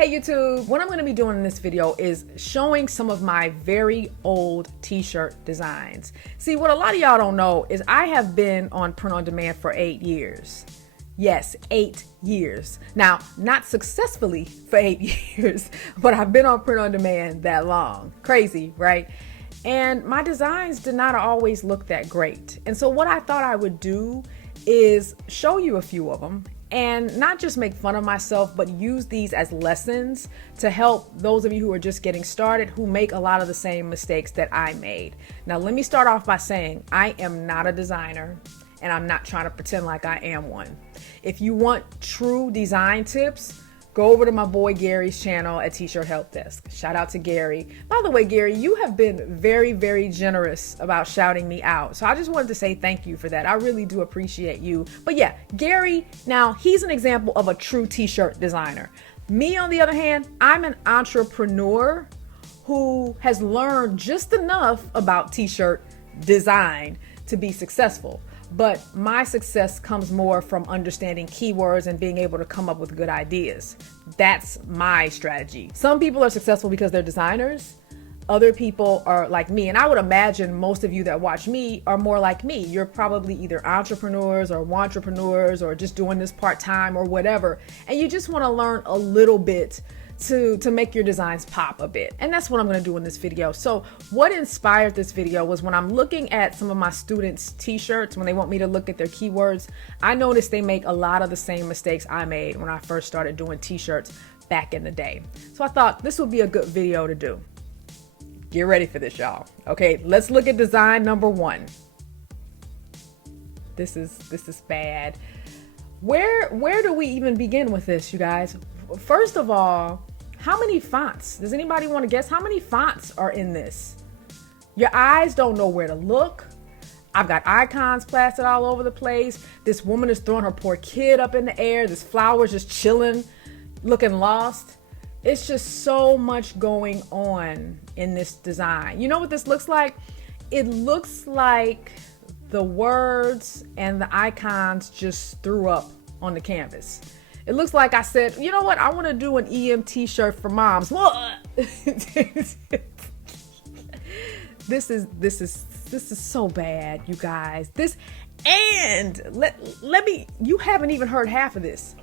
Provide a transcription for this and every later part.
Hey YouTube, what I'm going to be doing in this video is showing some of my very old t-shirt designs. See, what a lot of y'all don't know is I have been on print on demand for 8 years. Yes, 8 years. Now, not successfully for 8 years, but I've been on print on demand that long. Crazy, right? And my designs did not always look that great. And so what I thought I would do is show you a few of them and not just make fun of myself, but use these as lessons to help those of you who are just getting started, who make a lot of the same mistakes that I made. Now, let me start off by saying I am not a designer and I'm not trying to pretend like I am one. If you want true design tips, go over to my boy Gary's channel at T-Shirt Help Desk. Shout out to Gary. By the way, Gary, you have been very, very generous about shouting me out. So I just wanted to say thank you for that. I really do appreciate you. But yeah, Gary, now he's an example of a true T-shirt designer. Me, on the other hand, I'm an entrepreneur who has learned just enough about T-shirt design to be successful. But my success comes more from understanding keywords and being able to come up with good ideas. That's my strategy. Some people are successful because they're designers. Other people are like me. And I would imagine most of you that watch me are more like me. You're probably either entrepreneurs or wantrepreneurs or just doing this part-time or whatever. And you just want to learn a little bit to make your designs pop a bit. And that's what I'm going to do in this video. So what inspired this video was when I'm looking at some of my students' t-shirts, when they want me to look at their keywords, I noticed they make a lot of the same mistakes I made when I first started doing t-shirts back in the day. So I thought this would be a good video to do. Get ready for this, y'all. Okay, let's look at design number 1. This is bad. Where do we even begin with this, you guys? First of all, how many fonts? Does anybody want to guess how many fonts are in this? Your eyes don't know where to look. I've got icons plastered all over the place. This woman is throwing her poor kid up in the air. This flower's just chilling, looking lost. It's just so much going on in this design. You know what this looks like? It looks like the words and the icons just threw up on the canvas. It looks like I said, you know what? I want to do an EM t-shirt for moms. This is so bad, you guys. You haven't even heard half of this.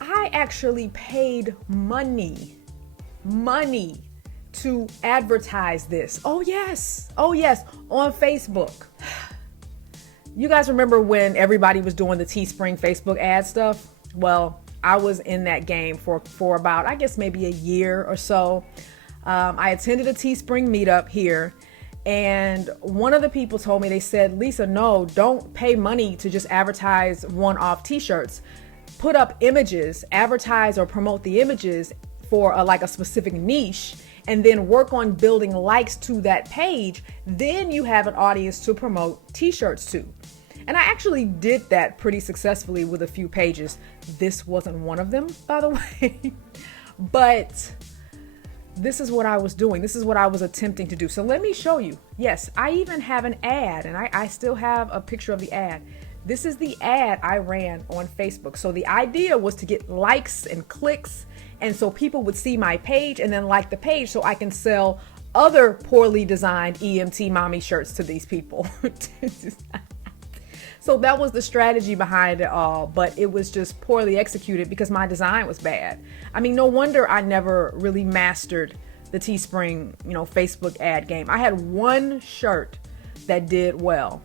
I actually paid money to advertise this. Oh yes, on Facebook. You guys remember when everybody was doing the Teespring Facebook ad stuff? Well, I was in that game for about, I guess maybe a year or so. I attended a Teespring meetup here, and one of the people told me, they said, Lisa, no, don't pay money to just advertise one-off t-shirts. Put up images, advertise or promote the images for like a specific niche, and then work on building likes to that page. Then you have an audience to promote t-shirts to. And I actually did that pretty successfully with a few pages. This wasn't one of them, by the way. But this is what I was doing. This is what I was attempting to do. So let me show you. Yes, I even have an ad, and I still have a picture of the ad. This is the ad I ran on Facebook. So the idea was to get likes and clicks, and so people would see my page and then like the page so I can sell other poorly designed EMT mommy shirts to these people. So that was the strategy behind it all, but it was just poorly executed because my design was bad. I mean, no wonder I never really mastered the Teespring, Facebook ad game. I had one shirt that did well,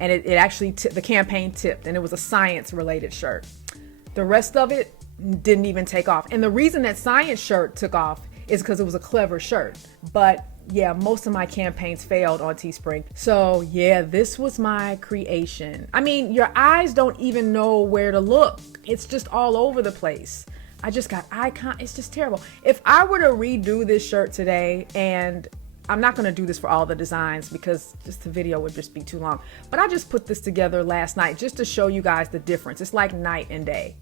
and it actually the campaign tipped, and it was a science related shirt. The rest of it didn't even take off. And the reason that science shirt took off is because it was a clever shirt. But yeah, most of my campaigns failed on Teespring. So yeah, this was my creation. I mean, your eyes don't even know where to look. It's just all over the place. I just got icon. It's just terrible. If I were to redo this shirt today, and I'm not going to do this for all the designs because just the video would just be too long, but I just put this together last night just to show you guys the difference. It's like night and day.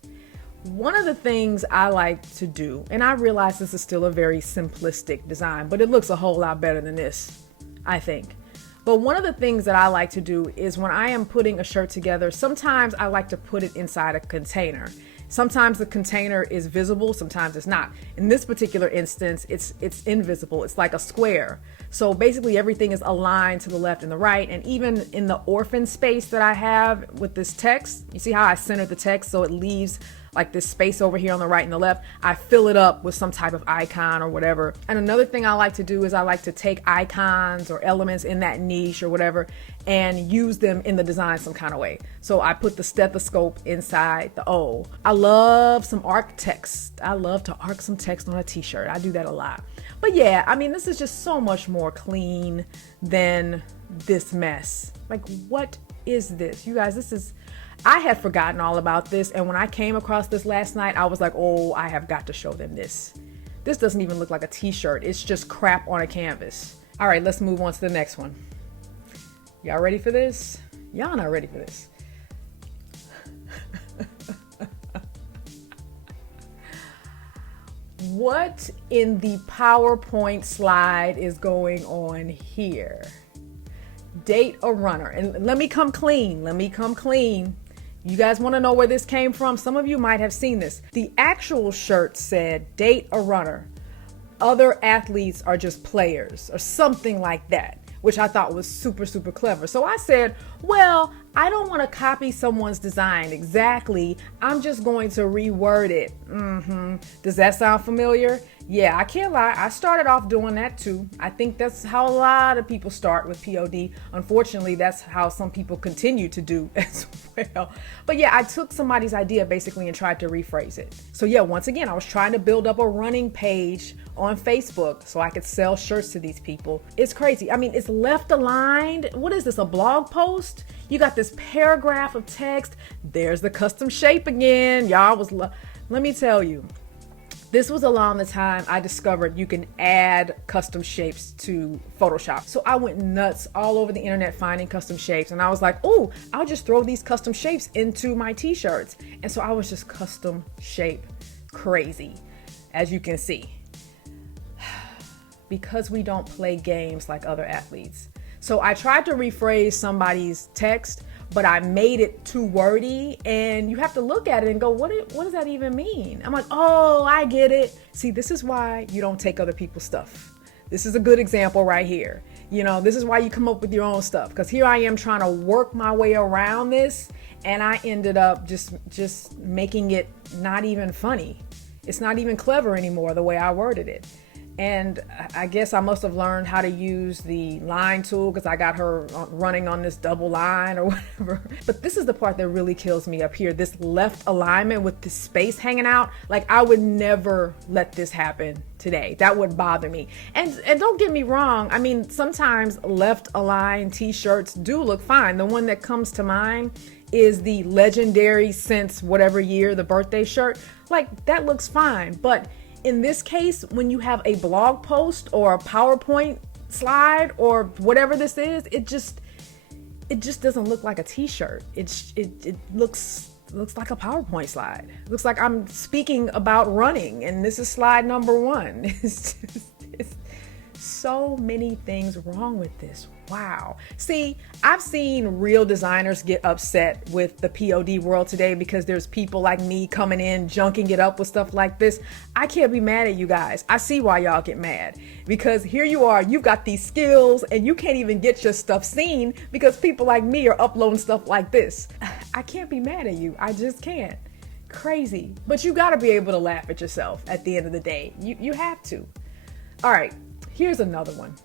One of the things I like to do, and I realize this is still a very simplistic design, but it looks a whole lot better than this, I think. But one of the things that I like to do is when I am putting a shirt together, sometimes I like to put it inside a container. Sometimes the container is visible, sometimes it's not. In this particular instance, it's invisible. It's like a square. So basically everything is aligned to the left and the right. And even in the orphan space that I have with this text, you see how I centered the text so it leaves like this space over here on the right and the left. I fill it up with some type of icon or whatever. And another thing I like to do is I like to take icons or elements in that niche or whatever and use them in the design some kind of way. So I put the stethoscope inside the O. I love some arc text. I love to arc some text on a t-shirt. I do that a lot. But yeah, I mean, this is just so much more clean than this mess. Like, what is this? You guys, I had forgotten all about this, and when I came across this last night, I was like, oh, I have got to show them this. This doesn't even look like a t-shirt. It's just crap on a canvas. All right, let's move on to the next one. Y'all ready for this? Y'all not ready for this. What in the PowerPoint slide is going on here? Date a runner. And let me come clean. You guys want to know where this came from? Some of you might have seen this. The actual shirt said, date a runner. Other athletes are just players, or something like that, which I thought was super, super clever. So I said, well, I don't want to copy someone's design exactly. I'm just going to reword it. Does that sound familiar? Yeah, I can't lie. I started off doing that too. I think that's how a lot of people start with POD. Unfortunately, that's how some people continue to do as well. But yeah, I took somebody's idea basically and tried to rephrase it. So yeah, once again, I was trying to build up a running page on Facebook so I could sell shirts to these people. It's crazy. I mean, it's left aligned. What is this, a blog post? You got this paragraph of text. There's the custom shape again. Y'all let me tell you, this was around the time I discovered you can add custom shapes to Photoshop. So I went nuts all over the internet finding custom shapes. And I was like, oh, I'll just throw these custom shapes into my t-shirts. And so I was just custom shape crazy, as you can see. Because we don't play games like other athletes. So I tried to rephrase somebody's text, but I made it too wordy, and you have to look at it and go, what does that even mean? I'm like, oh, I get it. See, this is why you don't take other people's stuff. This is a good example right here. You know, this is why you come up with your own stuff, because here I am trying to work my way around this, and I ended up just making it not even funny. It's not even clever anymore the way I worded it. And I guess I must have learned how to use the line tool because I got her running on this double line or whatever. But this is the part that really kills me up here. This left alignment with the space hanging out. Like, I would never let this happen today. That would bother me. And don't get me wrong. I mean, sometimes left aligned t-shirts do look fine. The one that comes to mind is the legendary since whatever year, the birthday shirt. Like, that looks fine. But in this case, when you have a blog post or a PowerPoint slide or whatever this is, it just doesn't look like a t-shirt. It looks like a PowerPoint slide. It looks like I'm speaking about running, and this is slide number 1. It's so many things wrong with this. Wow. See, I've seen real designers get upset with the POD world today because there's people like me coming in, junking it up with stuff like this. I can't be mad at you guys. I see why y'all get mad, because here you are, you've got these skills and you can't even get your stuff seen because people like me are uploading stuff like this. I can't be mad at you. I just can't. Crazy. But you got to be able to laugh at yourself at the end of the day. You have to. All right, here's another one.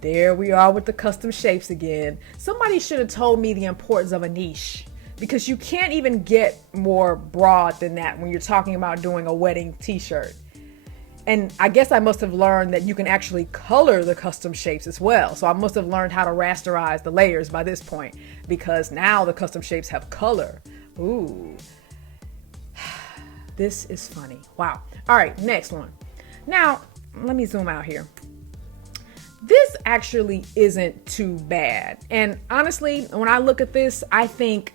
There we are with the custom shapes again. Somebody should have told me the importance of a niche, because you can't even get more broad than that when you're talking about doing a wedding t-shirt. And I guess I must have learned that you can actually color the custom shapes as well. So I must have learned how to rasterize the layers by this point, because now the custom shapes have color. Ooh, this is funny. Wow. All right, next one. Now, let me zoom out here. This actually isn't too bad. And honestly, when I look at this, I think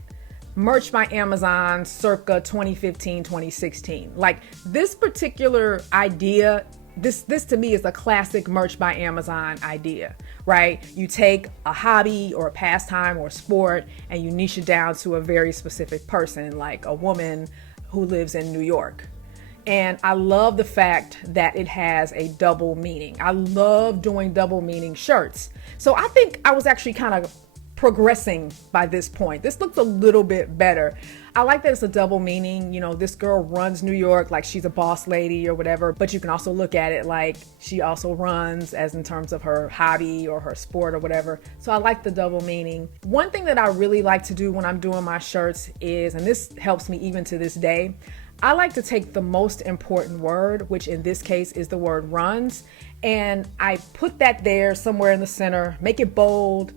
merch by Amazon circa 2015, 2016. Like, this particular idea, this to me is a classic merch by Amazon idea, right? You take a hobby or a pastime or a sport and you niche it down to a very specific person, like a woman, who lives in New York. And I love the fact that it has a double meaning. I love doing double meaning shirts. So I think I was actually kind of progressing by this point. This looks a little bit better. I like that it's a double meaning. You know, this girl runs New York like she's a boss lady or whatever, but you can also look at it like she also runs as in terms of her hobby or her sport or whatever. So I like the double meaning. One thing that I really like to do when I'm doing my shirts is, and this helps me even to this day, I like to take the most important word, which in this case is the word runs, and I put that there somewhere in the center, make it bold,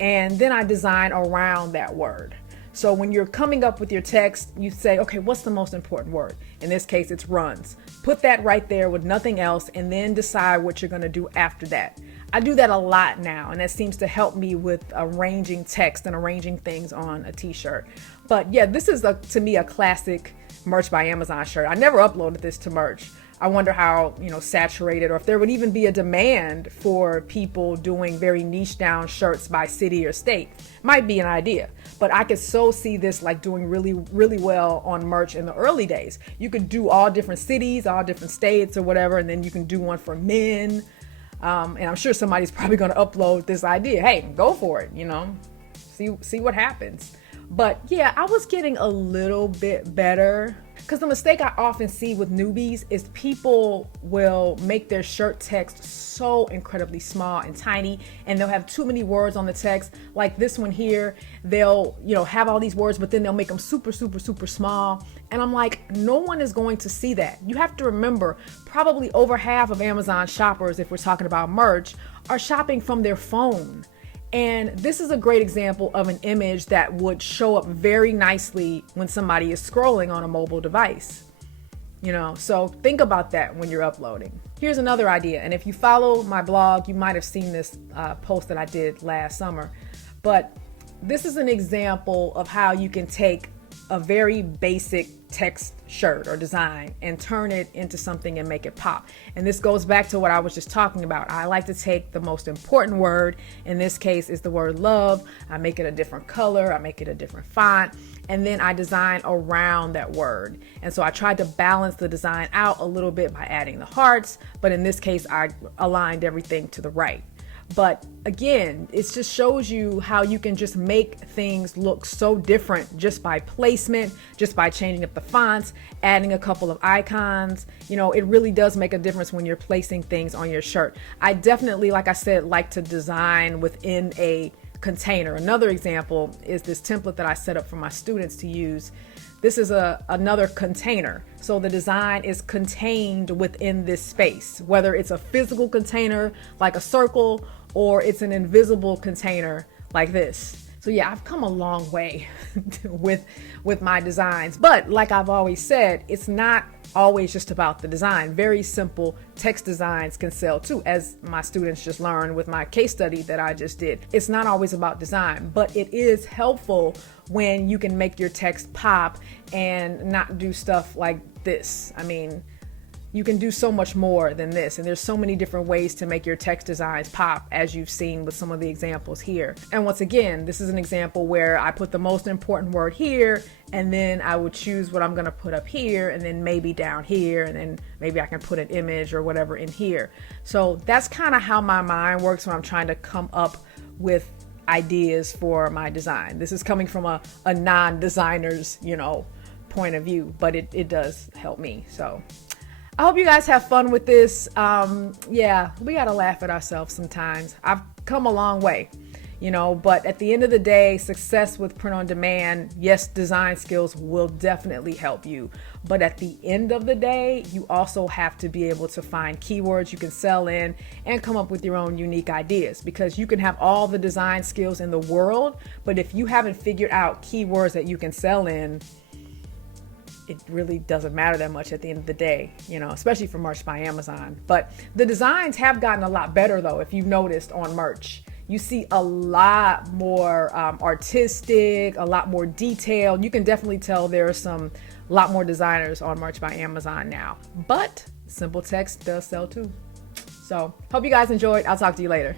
and then I design around that word. So when you're coming up with your text, you say, okay, what's the most important word? In this case, it's runs. Put that right there with nothing else, and then decide what you're going to do after that. I do that a lot now, and that seems to help me with arranging text and arranging things on a t-shirt. But yeah, this is to me a classic Merch by Amazon shirt. I never uploaded this to merch. I wonder how, saturated, or if there would even be a demand for people doing very niche down shirts by city or state. Might be an idea, but I could so see this like doing really, really well on merch in the early days. You could do all different cities, all different states or whatever, and then you can do one for men. And I'm sure somebody's probably going to upload this idea. Hey, go for it, see what happens. But yeah, I was getting a little bit better, because the mistake I often see with newbies is people will make their shirt text so incredibly small and tiny, and they'll have too many words on the text. Like this one here, they'll have all these words, but then they'll make them super, super, super small. And I'm like, no one is going to see that. You have to remember, probably over half of Amazon shoppers, if we're talking about merch, are shopping from their phone. And this is a great example of an image that would show up very nicely when somebody is scrolling on a mobile device. So think about that when you're uploading. Here's another idea. And if you follow my blog, you might have seen this post that I did last summer. But this is an example of how you can take a very basic text shirt or design and turn it into something and make it pop. And this goes back to what I was just talking about. I like to take the most important word, in this case is the word love. I make it a different color, I make it a different font, and then I design around that word. And so I tried to balance the design out a little bit by adding the hearts, but in this case I aligned everything to the right. But again, it just shows you how you can just make things look so different just by placement, just by changing up the fonts, adding a couple of icons. It really does make a difference when you're placing things on your shirt. I definitely, like I said, like to design within a container. Another example is this template that I set up for my students to use. This is another container. So the design is contained within this space, whether it's a physical container like a circle, or it's an invisible container like this. So yeah, I've come a long way with my designs. But like I've always said, it's not always just about the design. Very simple text designs can sell too, as my students just learned with my case study that I just did. It's not always about design, but it is helpful when you can make your text pop and not do stuff like this. I mean, you can do so much more than this, and there's so many different ways to make your text designs pop, as you've seen with some of the examples here. And once again, this is an example where I put the most important word here, and then I would choose what I'm going to put up here, and then maybe down here, and then maybe I can put an image or whatever in here. So that's kind of how my mind works when I'm trying to come up with ideas for my design. This is coming from a non-designer's point of view, but it does help me. So I hope you guys have fun with this. Yeah, we gotta laugh at ourselves sometimes. I've come a long way, but at the end of the day, success with print on demand, yes, design skills will definitely help you. But at the end of the day, you also have to be able to find keywords you can sell in and come up with your own unique ideas, because you can have all the design skills in the world, but if you haven't figured out keywords that you can sell in, it really doesn't matter that much at the end of the day, especially for Merch by Amazon. But the designs have gotten a lot better though. If you've noticed on merch, you see a lot more artistic, a lot more detailed. You can definitely tell there are a lot more designers on Merch by Amazon now, but simple text does sell too. So hope you guys enjoyed. I'll talk to you later.